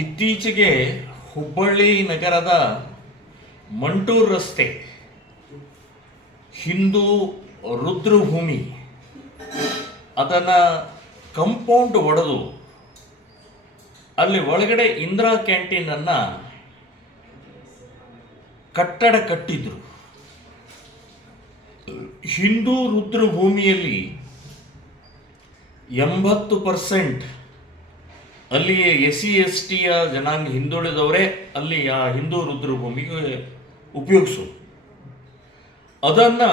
ಇತ್ತೀಚೆಗೆ ಹುಬ್ಬಳ್ಳಿ ನಗರದ ಮಂಟೂರು ರಸ್ತೆ ಹಿಂದೂ ರುದ್ರಭೂಮಿ ಅದನ್ನು ಕಂಪೌಂಡ್ ಒಡೆದು ಅಲ್ಲಿ ಒಳಗಡೆ ಇಂದಿರಾ ಕ್ಯಾಂಟೀನನ್ನು ಕಟ್ಟಡ ಕಟ್ಟಿದ್ರು. ಹಿಂದೂ ರುದ್ರಭೂಮಿಯಲ್ಲಿ 80% ಅಲ್ಲಿಯೇ SC/ST ಜನಾಂಗ ಹಿಂದುಳಿದವರೇ ಅಲ್ಲಿ ಆ ಹಿಂದೂ ರುದ್ರಭೂಮಿಗೆ ಉಪಯೋಗಿಸೋದು. ಅದನ್ನು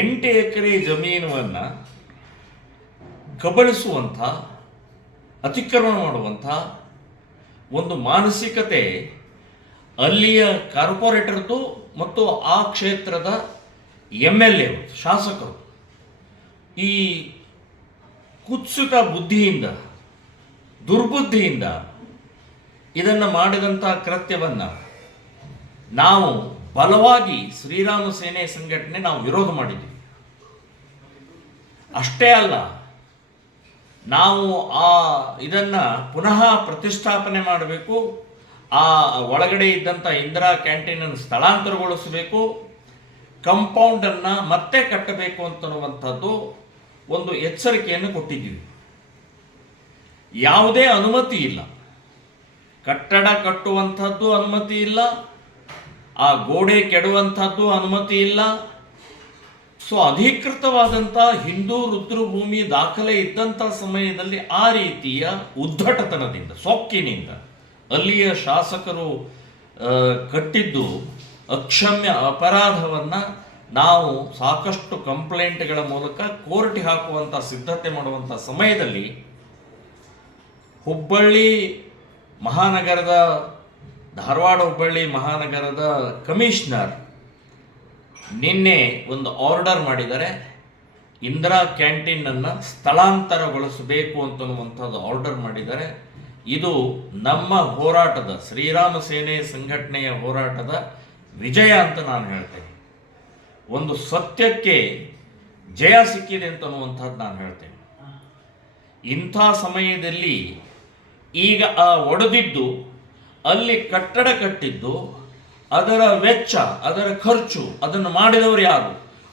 8 ಎಕರೆ ಜಮೀನನ್ನು ಕಬಳಿಸುವಂಥ, ಅತಿಕ್ರಮಣ ಮಾಡುವಂಥ ಒಂದು ಮಾನಸಿಕತೆ ಅಲ್ಲಿಯ ಕಾರ್ಪೊರೇಟರ್ದು ಮತ್ತು ಆ ಕ್ಷೇತ್ರದ MLA ಶಾಸಕರು ಈ ಕುತ್ಸಿತ ಬುದ್ಧಿಯಿಂದ, ದುರ್ಬುದ್ಧಿಯಿಂದ ಇದನ್ನು ಮಾಡಿದಂಥ ಕೃತ್ಯವನ್ನು ನಾವು ಬಲವಾಗಿ ಶ್ರೀರಾಮ ಸೇನೆ ಸಂಘಟನೆ ನಾವು ವಿರೋಧ ಮಾಡಿದ್ವಿ. ಅಷ್ಟೇ ಅಲ್ಲ, ನಾವು ಇದನ್ನು ಪುನಃ ಪ್ರತಿಷ್ಠಾಪನೆ ಮಾಡಬೇಕು, ಆ ಒಳಗಡೆ ಇದ್ದಂಥ ಇಂದಿರಾ ಕ್ಯಾಂಟೀನನ್ನು ಸ್ಥಳಾಂತರಗೊಳಿಸಬೇಕು, ಕಂಪೌಂಡನ್ನು ಮತ್ತೆ ಕಟ್ಟಬೇಕು ಅಂತನ್ನುವಂಥದ್ದು ಒಂದು ಎಚ್ಚರಿಕೆಯನ್ನು ಕೊಟ್ಟಿದ್ದೀವಿ. ಯಾವುದೇ ಅನುಮತಿ ಇಲ್ಲ, ಕಟ್ಟಡ ಕಟ್ಟುವಂಥದ್ದು ಅನುಮತಿ ಇಲ್ಲ, ಆ ಗೋಡೆ ಕೆಡುವಂಥದ್ದು ಅನುಮತಿ ಇಲ್ಲ. ಸೊ ಅಧಿಕೃತವಾದಂಥ ಹಿಂದೂ ರುದ್ರಭೂಮಿ ದಾಖಲೆ ಇದ್ದಂಥ ಸಮಯದಲ್ಲಿ ಆ ರೀತಿಯ ಉದ್ದಟತನದಿಂದ, ಸೊಕ್ಕಿನಿಂದ ಅಲ್ಲಿಯ ಶಾಸಕರು ಕಟ್ಟಿದ್ದು ಅಕ್ಷಮ್ಯ ಅಪರಾಧವನ್ನು ನಾವು ಸಾಕಷ್ಟು ಕಂಪ್ಲೇಂಟ್ಗಳ ಮೂಲಕ ಕೋರ್ಟಿಗೆ ಹಾಕುವಂಥ ಸಿದ್ಧತೆ ಮಾಡುವಂಥ ಸಮಯದಲ್ಲಿ ಹುಬ್ಬಳ್ಳಿ ಮಹಾನಗರದ, ಧಾರವಾಡ ಹುಬ್ಬಳ್ಳಿ ಮಹಾನಗರದ ಕಮಿಷನರ್ ನಿನ್ನೆ ಒಂದು ಆರ್ಡರ್ ಮಾಡಿದ್ದಾರೆ. ಇಂದಿರಾ ಕ್ಯಾಂಟೀನನ್ನು ಸ್ಥಳಾಂತರಗೊಳಿಸಬೇಕು ಅಂತನ್ನುವಂಥದ್ದು ಆರ್ಡರ್ ಮಾಡಿದ್ದಾರೆ. ಇದು ನಮ್ಮ ಹೋರಾಟದ, ಶ್ರೀರಾಮ ಸೇನೆ ಸಂಘಟನೆಯ ಹೋರಾಟದ ವಿಜಯ ಅಂತ ನಾನು ಹೇಳ್ತೇನೆ. ಒಂದು ಸತ್ಯಕ್ಕೆ ಜಯ ಸಿಕ್ಕಿದೆ ಅಂತನ್ನುವಂಥದ್ದು ನಾನು ಹೇಳ್ತೇನೆ. ಇಂಥ ಸಮಯದಲ್ಲಿ ಈಗ ಆ ಒಡೆದಿದ್ದು, ಅಲ್ಲಿ ಕಟ್ಟಡ ಕಟ್ಟಿದ್ದು, ಅದರ ವೆಚ್ಚ, ಅದರ ಖರ್ಚು, ಅದನ್ನು ಮಾಡಿದವರು ಯಾರು,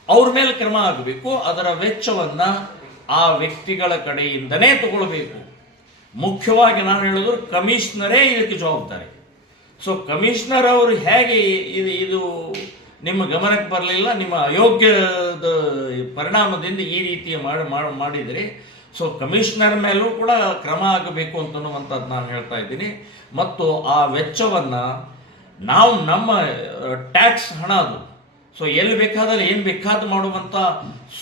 ಅವ್ರ ಮೇಲೆ ಕ್ರಮ ಆಗಬೇಕು. ಅದರ ವೆಚ್ಚವನ್ನು ಆ ವ್ಯಕ್ತಿಗಳ ಕಡೆಯಿಂದನೇ ತಗೊಳ್ಬೇಕು. ಮುಖ್ಯವಾಗಿ ನಾನು ಹೇಳಿದ್ರು ಕಮಿಷನರೇ ಇದಕ್ಕೆ ಜವಾಬ್ದಾರಿ. ಸೊ ಕಮಿಷನರ್ ಅವರು ಹೇಗೆ ಇದು ನಿಮ್ಮ ಗಮನಕ್ಕೆ ಬರಲಿಲ್ಲ, ನಿಮ್ಮ ಅಯೋಗ್ಯದ ಪರಿಣಾಮದಿಂದ ಈ ರೀತಿಯ ಮಾಡಿದರೆ ಸೊ ಕಮಿಷನರ್ ಮೇಲೂ ಕೂಡ ಕ್ರಮ ಆಗಬೇಕು ಅಂತನ್ನುವಂಥದ್ದು ನಾನು ಹೇಳ್ತಾ ಇದ್ದೀನಿ. ಮತ್ತು ಆ ವೆಚ್ಚವನ್ನು ನಾವು ನಮ್ಮ ಟ್ಯಾಕ್ಸ್ ಹಣ ಅದು, ಸೊ ಎಲ್ಲಿ ಬೇಕಾದರೆ ಏನು ಬೇಕಾದ ಮಾಡುವಂಥ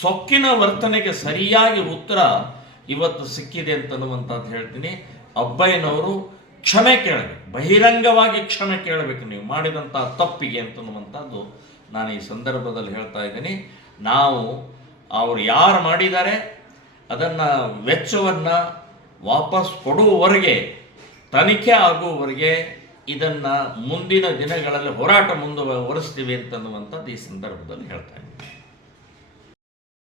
ಸೊಕ್ಕಿನ ವರ್ತನೆಗೆ ಸರಿಯಾಗಿ ಉತ್ತರ ಇವತ್ತು ಸಿಕ್ಕಿದೆ ಅಂತನ್ನುವಂಥದ್ದು ಹೇಳ್ತೀನಿ. ಅಬ್ಬಯ್ಯನವರು ಕ್ಷಮೆ ಕೇಳಬೇಕು, ಬಹಿರಂಗವಾಗಿ ಕ್ಷಮೆ ಕೇಳಬೇಕು ನೀವು ಮಾಡಿದಂಥ ತಪ್ಪಿಗೆ ಅಂತನ್ನುವಂಥದ್ದು ನಾನು ಈ ಸಂದರ್ಭದಲ್ಲಿ ಹೇಳ್ತಾ ಇದ್ದೀನಿ. ನಾವು ಅವರು ಯಾರು ಮಾಡಿದ್ದಾರೆ ಅದನ್ನು ವೆಚ್ಚವನ್ನು ವಾಪಸ್ ಕೊಡುವವರೆಗೆ, ತನಿಖೆ ಆಗುವವರೆಗೆ ಇದನ್ನು ಮುಂದಿನ ದಿನಗಳಲ್ಲಿ ಹೋರಾಟ ಮುಂದುವರಿಸ್ತೀವಿ ಅಂತನ್ನುವಂಥದ್ದು ಈ ಸಂದರ್ಭದಲ್ಲಿ ಹೇಳ್ತಾ ಇದ್ದೀನಿ.